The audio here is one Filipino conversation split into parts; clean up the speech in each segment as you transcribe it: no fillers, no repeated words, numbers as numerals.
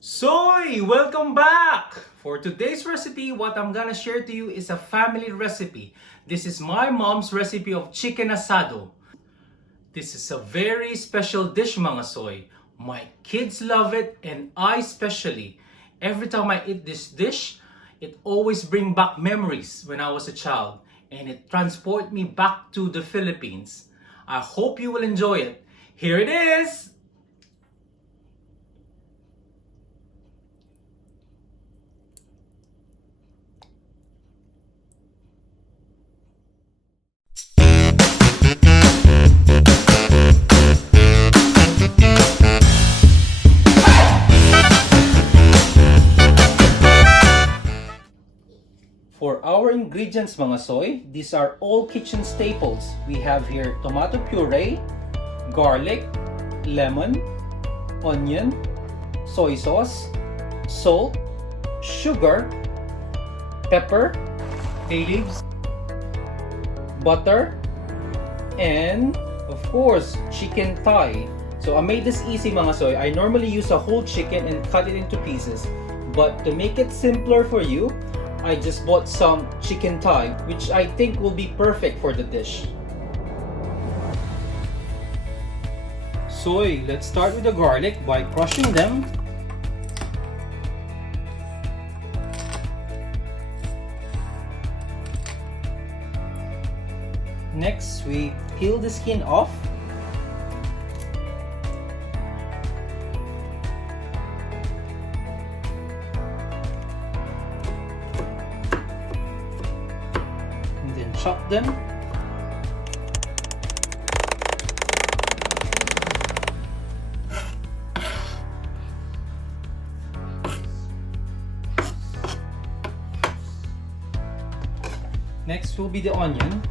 Soy! Welcome back! For today's recipe, what I'm gonna share to you is a family recipe. This is my mom's recipe of chicken asado. This is a very special dish mga soy. My kids love it and I especially. Every time I eat this dish, it always brings back memories when I was a child and it transports me back to the Philippines. I hope you will enjoy it. Here it is! For our ingredients mga soy, these are all kitchen staples. We have here tomato puree, garlic, lemon, onion, soy sauce, salt, sugar, pepper, bay leaves, butter, and of course, chicken thigh. So I made this easy mga soy. I normally use a whole chicken and cut it into pieces. But to make it simpler for you, I just bought some chicken thigh, which I think will be perfect for the dish. Soy, let's start with the garlic by crushing them. Next, we peel the skin off. And then chop them. Next will be the onion.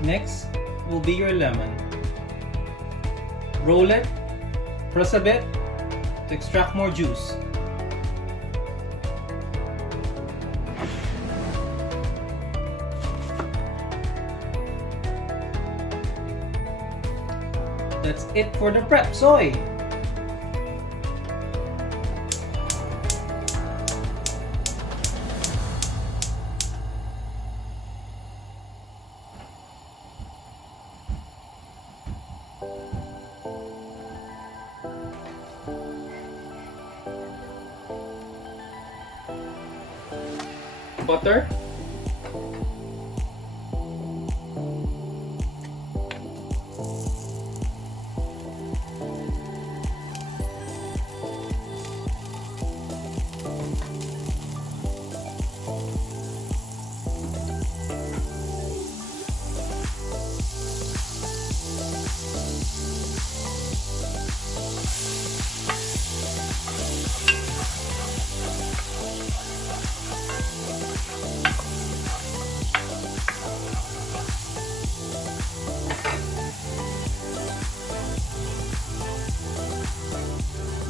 Next will be your lemon. Roll it, press a bit to extract more juice. That's it for the prep, soy! Butter,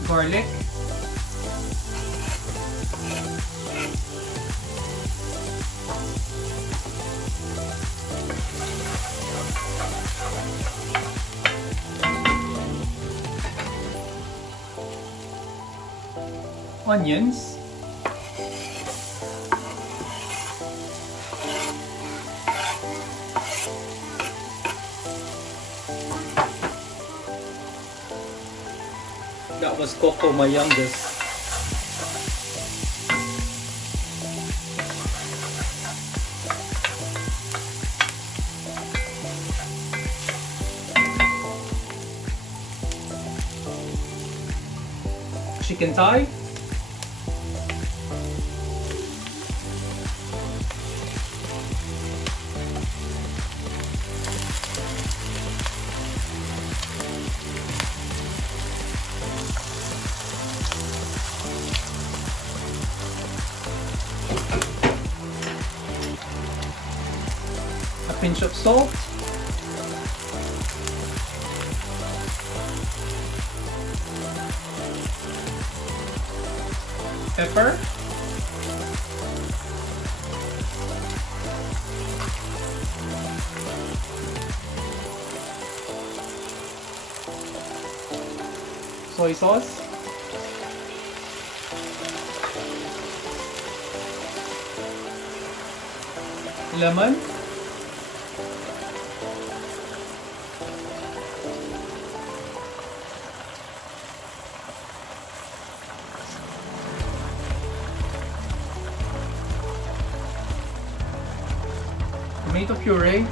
garlic, onions, that was Coco, my youngest. Chicken thigh. A pinch of salt. Pepper. Soy sauce. Lemon. Tomato puree.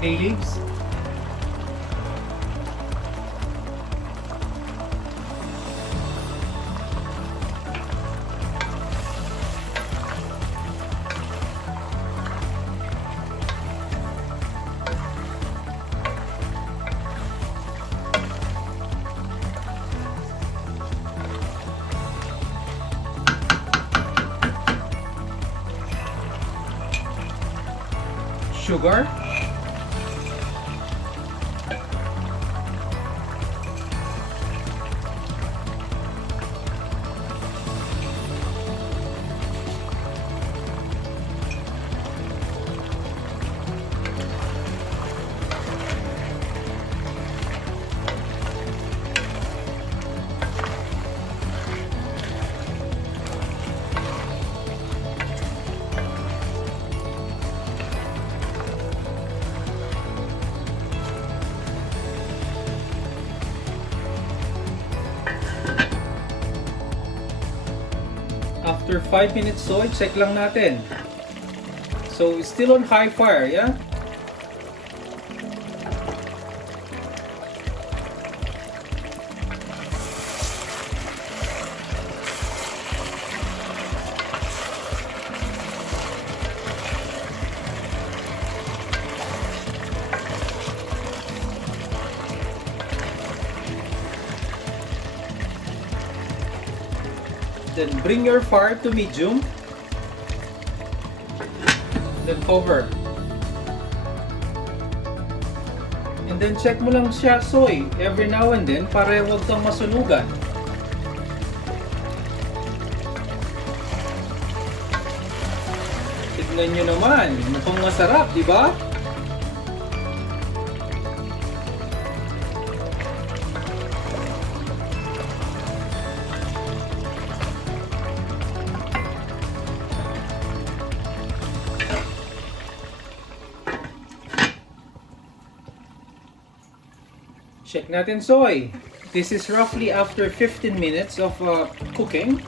Bay leaves. Sugar. After 5 minutes soy, check lang natin. So, it's still on high fire, yeah? Then bring your fire to medium. Then cover. And then check mo lang siya soy every now and then para huwag kang masunugan. Tignan nyo naman, mukhang masarap, di ba? Check natin soy. This is roughly after 15 minutes of cooking.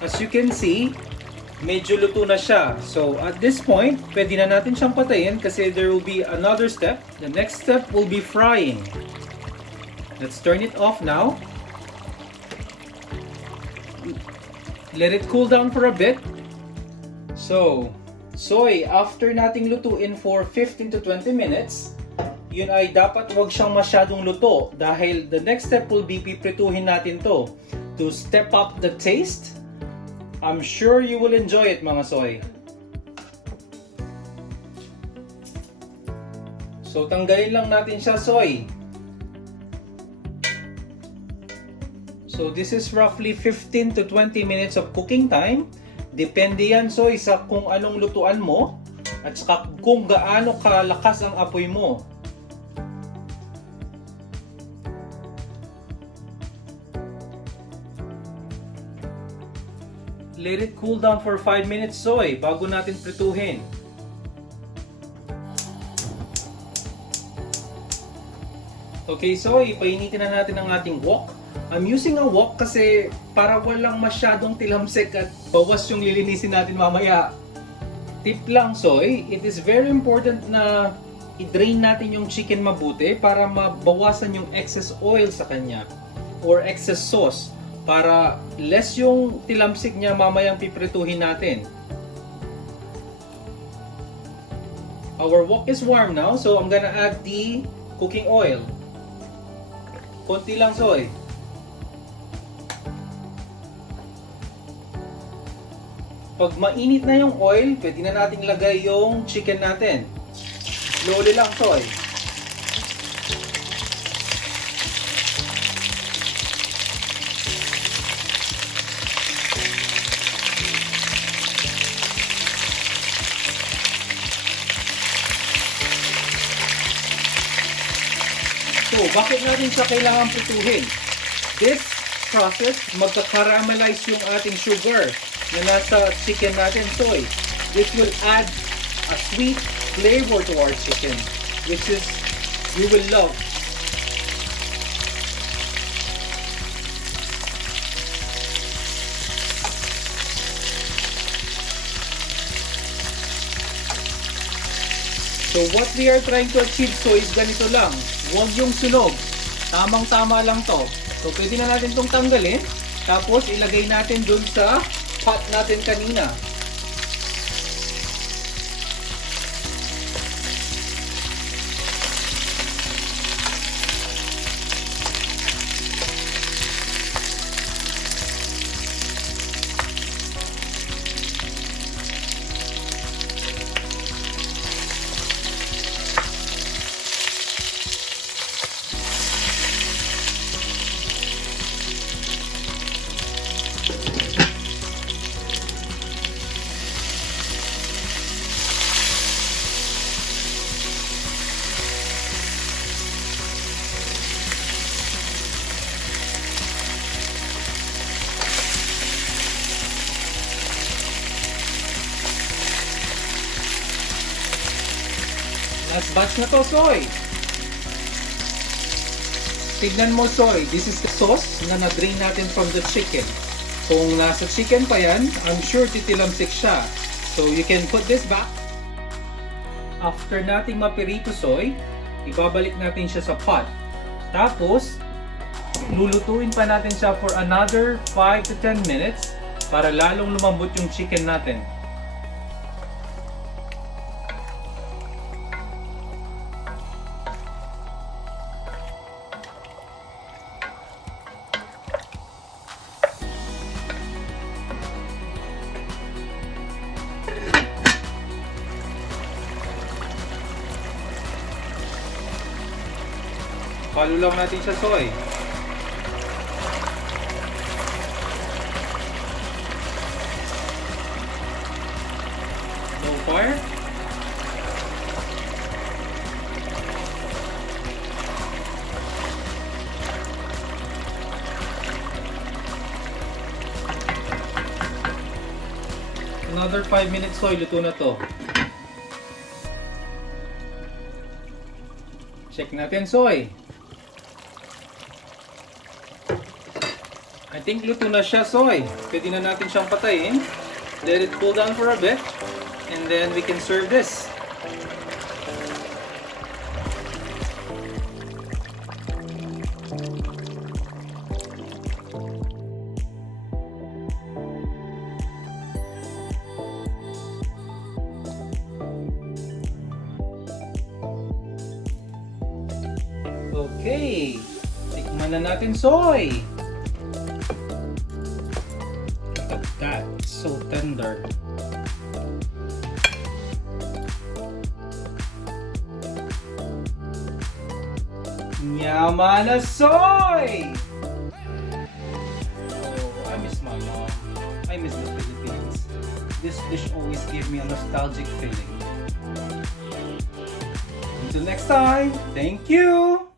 As you can see, medyo luto na siya. So at this point, pwede na natin siyang patayin kasi there will be another step. The next step will be frying. Let's turn it off now. Let it cool down for a bit. So, soy, after nating lutuin for 15 to 20 minutes, yun ay dapat wag siyang masyadong luto dahil the next step will be piprituhin natin to step up the taste. I'm sure you will enjoy it, mga soy. So tanggalin lang natin siya, soy. So this is roughly 15 to 20 minutes of cooking time. Depende yan, soy, sa kung anong lutuan mo at saka kung gaano kalakas ang apoy mo. let it cool down for 5 minutes, Soy, bago natin prituhin. Okay, Soy, painitin na natin ang ating wok. I'm using a wok kasi para walang masyadong tilamsik at bawas yung lilinisin natin mamaya. Tip lang, Soy, it is very important na i-drain natin yung chicken mabuti para mabawasan yung excess oil sa kanya or excess sauce para less yung tilamsik niya mamayang piprituhin natin. Our wok is warm now, so I'm gonna add the cooking oil. Konti lang, Soy. Pag mainit na yung oil, pwede na nating lagay yung chicken natin. Slowly lang, Soy. So, bakit natin siya kailangan prituhin? This process, magka-caramelize yung ating sugar na nasa chicken natin, Soy. This will add a sweet flavor to our chicken, which is you will love. So what we are trying to achieve, so is ganito lang. Huwag yung sunog. Tamang-tama lang to. So pwede na natin itong tanggalin. Tapos ilagay natin dun sa pot natin kanina. Last batch na to, Soy. Tignan mo, Soy. This is the sauce na na-drain natin from the chicken. Kung nasa chicken pa yan, I'm sure titilamsik siya. So you can put this back. After nating mapirito, Soy, ibabalik natin siya sa pot. Tapos, lulutuin pa natin siya for another 5 to 10 minutes para lalong lumambot yung chicken natin. Palo lang natin siya, Soy. Low fire. Another 5 minutes, Soy. Luto na to. Check natin, Soy. I think luto na siya, Soy. Pwede na natin siyang patayin. Let it cool down for a bit. And then we can serve this. Okay. Tikman na natin, Soy. That's so tender. Yaman na, Soy! Oh, I miss my mom. I miss the Philippines. This dish always gives me a nostalgic feeling. Until next time, thank you!